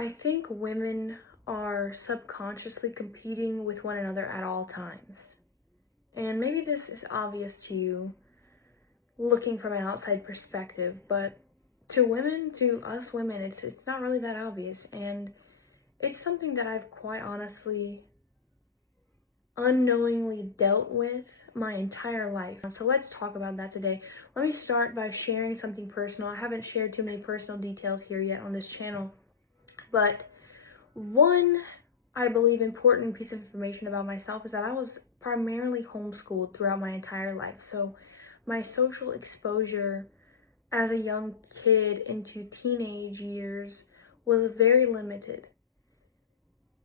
I think women are subconsciously competing with one another at all times. And maybe this is obvious to you looking from an outside perspective, but to us women, it's not really that obvious. And it's something that I've quite honestly unknowingly dealt with my entire life. So let's talk about that today. Let me start by sharing something personal. I haven't shared too many personal details here yet on this channel, but one, I believe, important piece of information about myself is that I was primarily homeschooled throughout my entire life. So my social exposure as a young kid into teenage years was very limited.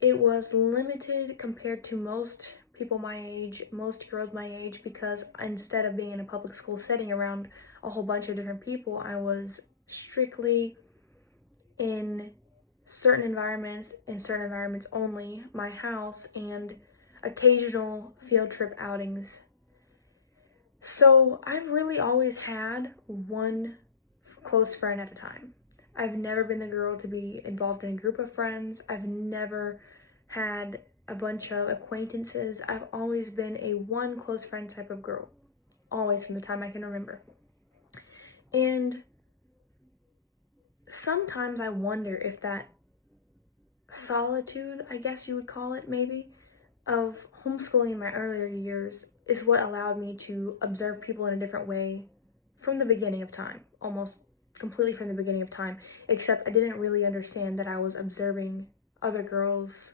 It was limited compared to most people my age, most girls my age, because instead of being in a public school setting around a whole bunch of different people, I was strictly in certain environments only, my house, and occasional field trip outings. So I've really always had one close friend at a time. I've never been the girl to be involved in a group of friends. I've never had a bunch of acquaintances. I've always been a one close friend type of girl, always from the time I can remember. And sometimes I wonder if that solitude, I guess you would call it maybe, of homeschooling in my earlier years is what allowed me to observe people in a different way from the beginning of time, almost completely from the beginning of time, except I didn't really understand that I was observing other girls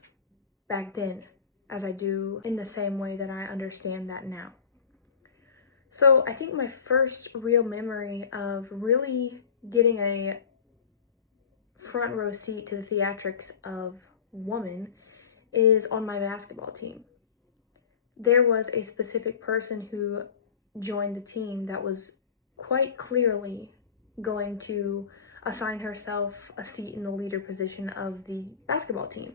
back then as I do in the same way that I understand that now. So I think my first real memory of really getting a front row seat to the theatrics of woman is on my basketball team. There was a specific person who joined the team that was quite clearly going to assign herself a seat in the leader position of the basketball team.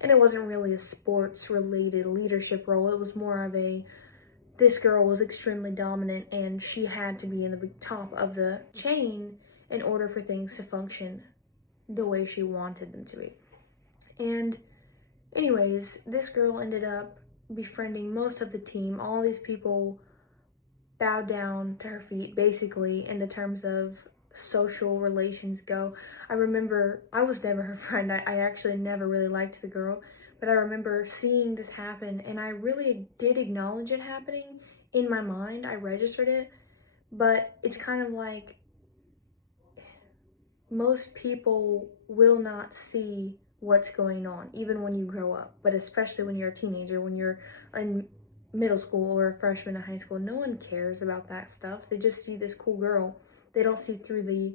And it wasn't really a sports related leadership role. It was more of this girl was extremely dominant and she had to be in the top of the chain in order for things to function the way she wanted them to be. And anyways, this girl ended up befriending most of the team. All these people bowed down to her feet, basically, in the terms of social relations go. I remember I was never her friend. I actually never really liked the girl, but I remember seeing this happen, and I really did acknowledge it happening in my mind. I registered it, but it's kind of like most people will not see what's going on, even when you grow up, but especially when you're a teenager, when you're in middle school or a freshman in high school. No one cares about that stuff. They just see this cool girl. They don't see through the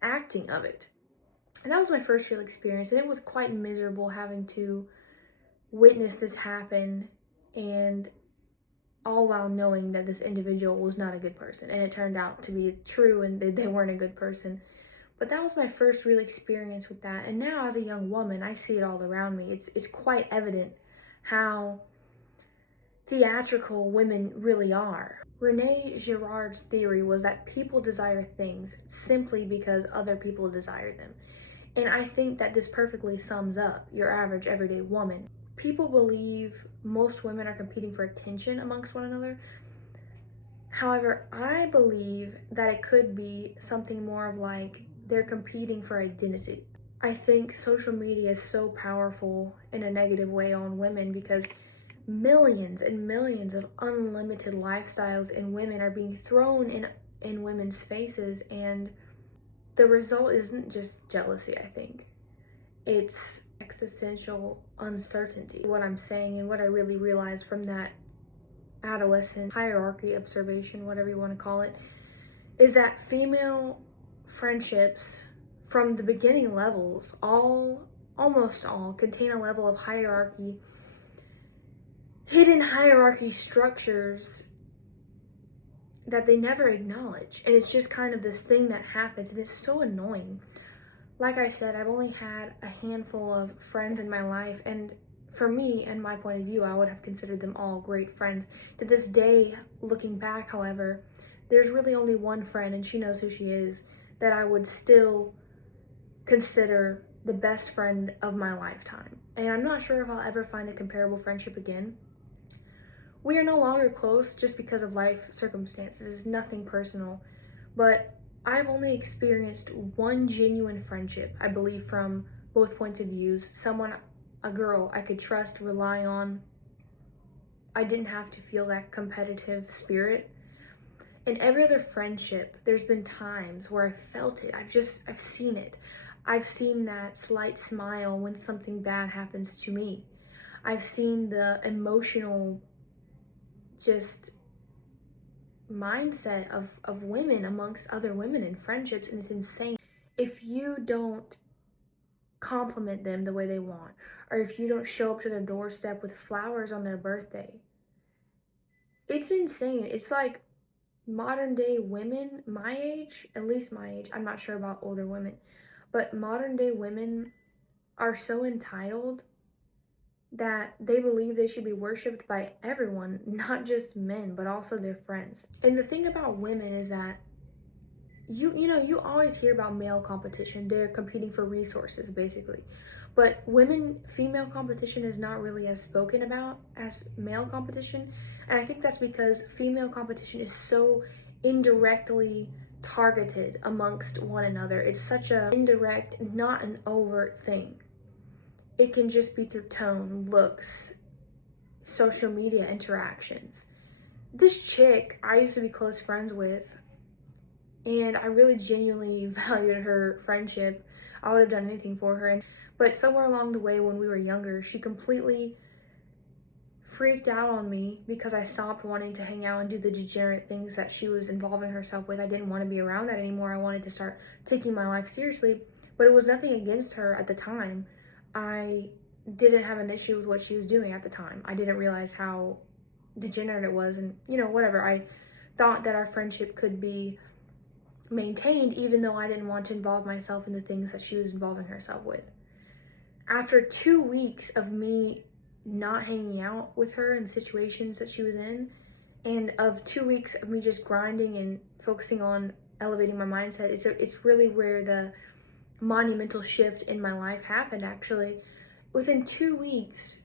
acting of it. And that was my first real experience, and it was quite miserable having to witness this happen, and all while knowing that this individual was not a good person. And it turned out to be true, and they weren't a good person. But that was my first real experience with that. And now as a young woman, I see it all around me. It's quite evident how theatrical women really are. Renee Girard's theory was that people desire things simply because other people desire them. And I think that this perfectly sums up your average everyday woman. People believe most women are competing for attention amongst one another. However, I believe that it could be something more of like they're competing for identity. I think social media is so powerful in a negative way on women because millions and millions of unlimited lifestyles in women are being thrown in women's faces, and the result isn't just jealousy, I think. It's existential uncertainty. What I'm saying and what I really realized from that adolescent hierarchy observation, whatever you want to call it, is that female friendships from the beginning levels, almost all, contain a level of hierarchy, hidden hierarchy structures that they never acknowledge. And it's just kind of this thing that happens, and it's so annoying. Like I said, I've only had a handful of friends in my life, and for me and my point of view, I would have considered them all great friends. To this day, looking back, however, there's really only one friend, and she knows who she is, that I would still consider the best friend of my lifetime. And I'm not sure if I'll ever find a comparable friendship again. We are no longer close just because of life circumstances, nothing personal. But I've only experienced one genuine friendship, I believe, from both points of views. Someone, a girl I could trust, rely on. I didn't have to feel that competitive spirit. In every other friendship, there's been times where I felt it. I've seen it. I've seen that slight smile when something bad happens to me. I've seen the emotional just mindset of women amongst other women in friendships, and it's insane. If you don't compliment them the way they want, or if you don't show up to their doorstep with flowers on their birthday, it's insane. It's like modern day women my age, at least my age, I'm not sure about older women, but modern day women are so entitled that they believe they should be worshipped by everyone, not just men, but also their friends. And the thing about women is that you always hear about male competition. They're competing for resources, basically. But female competition is not really as spoken about as male competition. And I think that's because female competition is so indirectly targeted amongst one another. It's such a indirect, not an overt thing. It can just be through tone, looks, social media interactions. This chick I used to be close friends with, and I really genuinely valued her friendship. I would have done anything for her. But somewhere along the way when we were younger, she completely freaked out on me because I stopped wanting to hang out and do the degenerate things that she was involving herself with. I didn't want to be around that anymore. I wanted to start taking my life seriously. But it was nothing against her at the time. I didn't have an issue with what she was doing at the time. I didn't realize how degenerate it was, and whatever. I thought that our friendship could be maintained even though I didn't want to involve myself in the things that she was involving herself with. After 2 weeks of me not hanging out with her in situations that she was in, and of 2 weeks of me just grinding and focusing on elevating my mindset, it's really where the monumental shift in my life happened, actually. Within 2 weeks,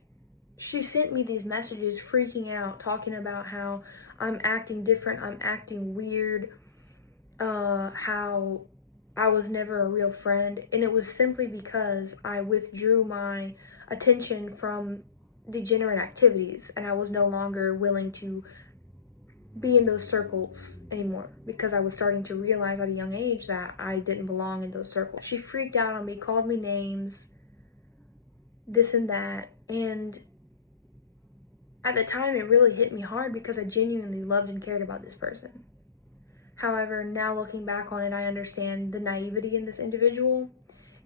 she sent me these messages freaking out, talking about how I'm acting different, I'm acting weird, how I was never a real friend. And it was simply because I withdrew my attention from degenerate activities, and I was no longer willing to be in those circles anymore because I was starting to realize at a young age that I didn't belong in those circles. She freaked out on me, called me names, this and that, and at the time it really hit me hard because I genuinely loved and cared about this person. However, now looking back on it, I understand the naivety in this individual,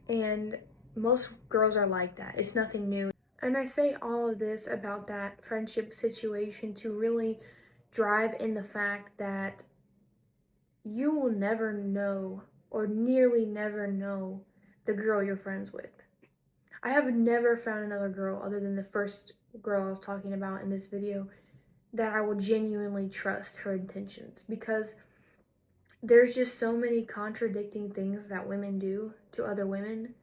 and most girls are like that. It's nothing new. And I say all of this about that friendship situation to really drive in the fact that you will never know, or nearly never know, the girl you're friends with. I have never found another girl other than the first girl I was talking about in this video that I will genuinely trust her intentions, because there's just so many contradicting things that women do to other women,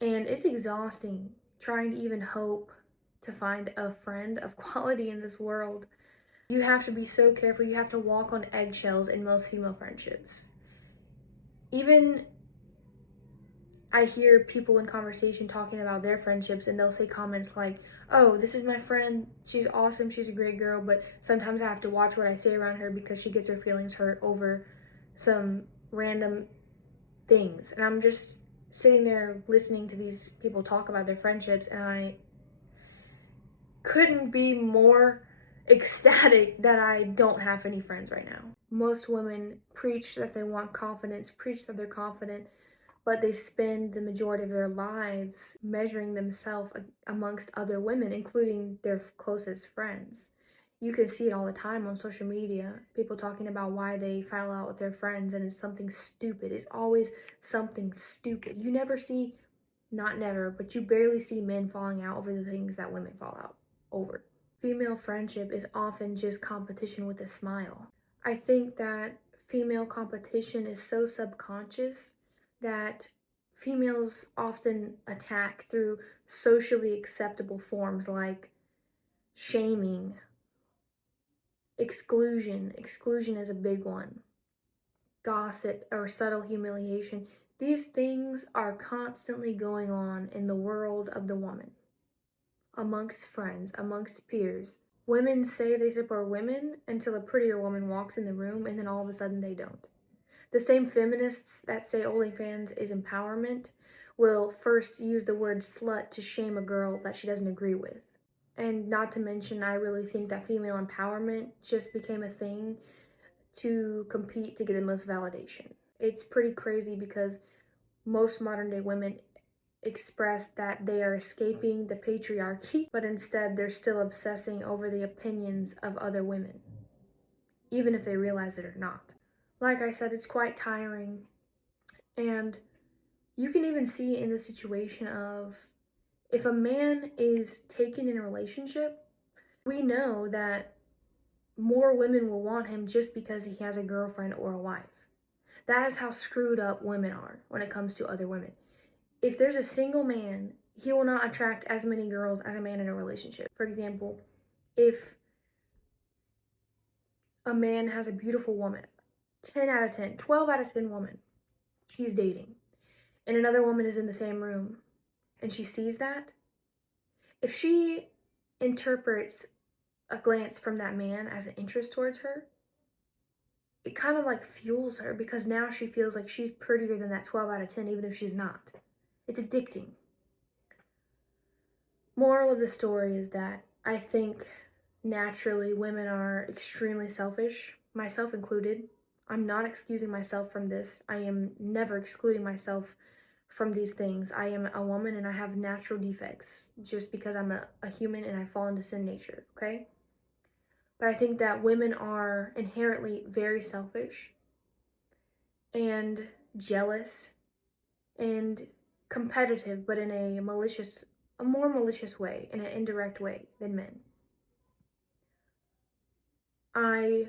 and it's exhausting trying to even hope to find a friend of quality in this world. You have to be so careful. You have to walk on eggshells in most female friendships. Even I hear people in conversation talking about their friendships, and they'll say comments like, oh, this is my friend, she's awesome, she's a great girl, but sometimes I have to watch what I say around her because she gets her feelings hurt over some random things. And I'm just sitting there listening to these people talk about their friendships, and I couldn't be more ecstatic that I don't have any friends right now. Most women preach that they want confidence, preach that they're confident, but they spend the majority of their lives measuring themselves amongst other women, including their closest friends. You can see it all the time on social media, people talking about why they fell out with their friends, and it's something stupid. It's always something stupid. You never see, not never, but you barely see men falling out over the things that women fall out over. Female friendship is often just competition with a smile. I think that female competition is so subconscious that females often attack through socially acceptable forms like shaming, exclusion. Exclusion is a big one. Gossip or subtle humiliation. These things are constantly going on in the world of the woman, amongst friends, amongst peers. Women say they support women until a prettier woman walks in the room and then all of a sudden they don't. The same feminists that say OnlyFans is empowerment will first use the word slut to shame a girl that she doesn't agree with. And not to mention, I really think that female empowerment just became a thing to compete to get the most validation. It's pretty crazy because most modern day women express that they are escaping the patriarchy, but instead they're still obsessing over the opinions of other women, even if they realize it or not. Like I said, it's quite tiring, and you can even see in the situation of if a man is taken in a relationship, we know that more women will want him just because he has a girlfriend or a wife. That is how screwed up women are when it comes to other women. If there's a single man, he will not attract as many girls as a man in a relationship. For example, if a man has a beautiful woman, 10 out of 10, 12 out of 10 woman he's dating, and another woman is in the same room, and she sees that, if she interprets a glance from that man as an interest towards her, it kind of like fuels her because now she feels like she's prettier than that 12 out of 10, even if she's not. It's addicting. Moral of the story is that I think naturally women are extremely selfish, myself included. I'm not excusing myself from this. I am never excluding myself from these things. I am a woman and I have natural defects just because I'm a human and I fall into sin nature, okay? But I think that women are inherently very selfish and jealous and competitive, but in a more malicious way, in an indirect way than men. I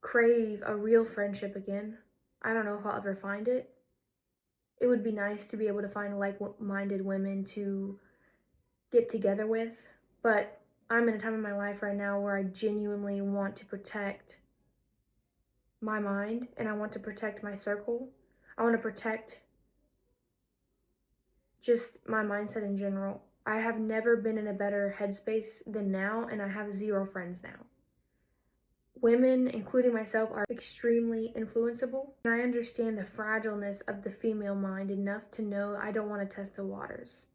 crave a real friendship again. I don't know if I'll ever find it. It would be nice to be able to find like-minded women to get together with, but I'm in a time in my life right now where I genuinely want to protect my mind and I want to protect my circle. I want to protect just my mindset in general. I have never been in a better headspace than now, and I have 0 friends now. Women, including myself, are extremely influenceable, and I understand the fragileness of the female mind enough to know I don't want to test the waters.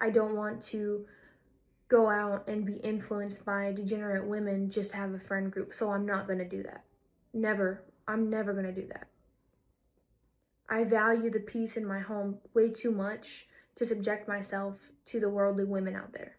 I don't want to go out and be influenced by degenerate women just to have a friend group, so I'm not going to do that. Never. I'm never going to do that. I value the peace in my home way too much to subject myself to the worldly women out there.